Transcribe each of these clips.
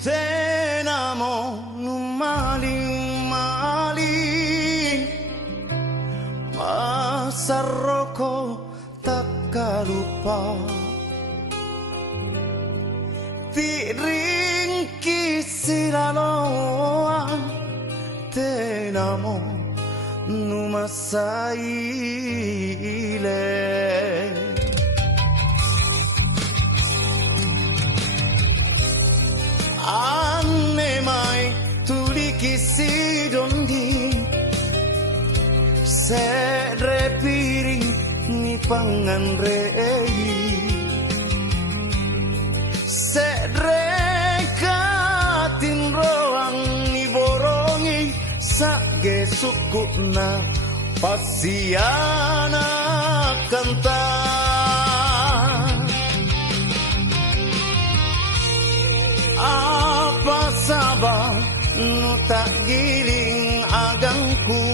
Tenamo numaling-maling masaroko tak kalupa tiring kisiraloan tenamo numasaile anne mai tuli kisidondi sedre piring ni pangan rei sedre katin roang ni borongi sage sukuna pasiana kanta apa sabang nu tak giling agangku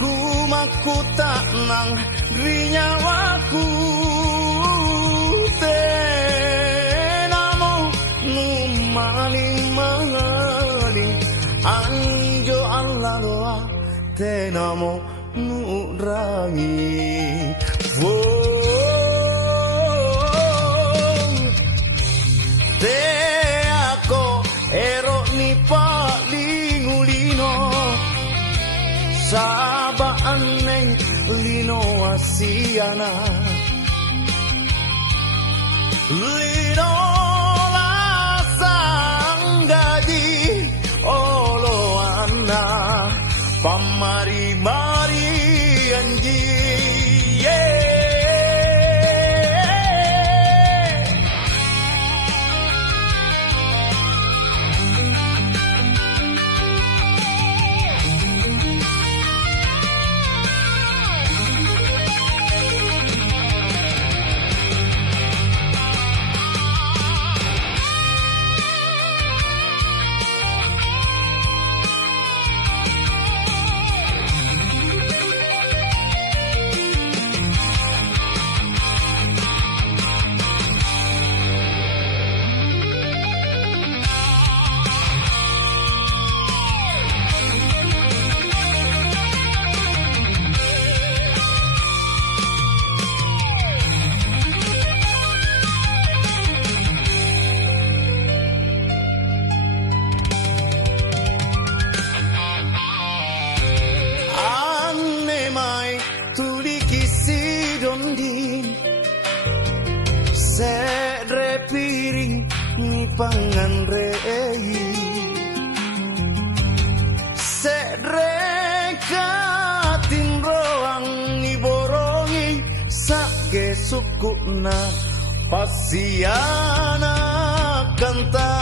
ku maku tak nang rinyawaku tenamo nu maling-maling anjo Allah doa tenamo nu rangi te ako ero ni palingulino sabaan neng lino asiana lino lasang gaji oloana pamari-mari anji sedre piring ni pangan rei sedre katin roang ni borongi sage sukuna pasiana kanta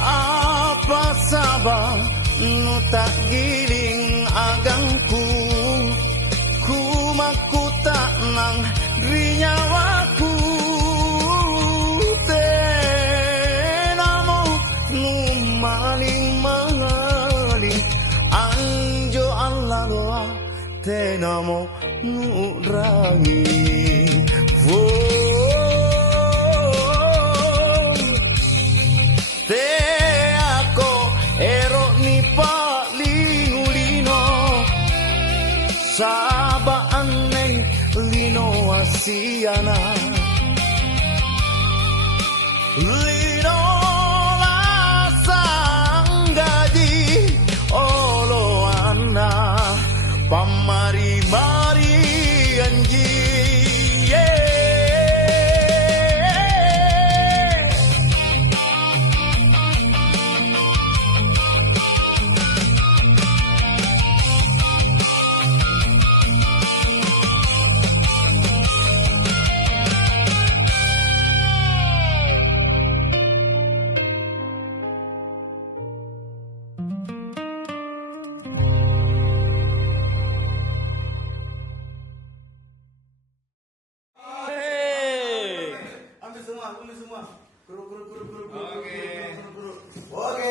apa sabang nu tak giling agangku ku tak nang rinyawaku tenamo nu maling-maling anjo Allah doa tenamo nu rangi te ako ero ni palingulino sabaan neng lino asiana lino lasang gaji oloana pamari-mari anji Oke.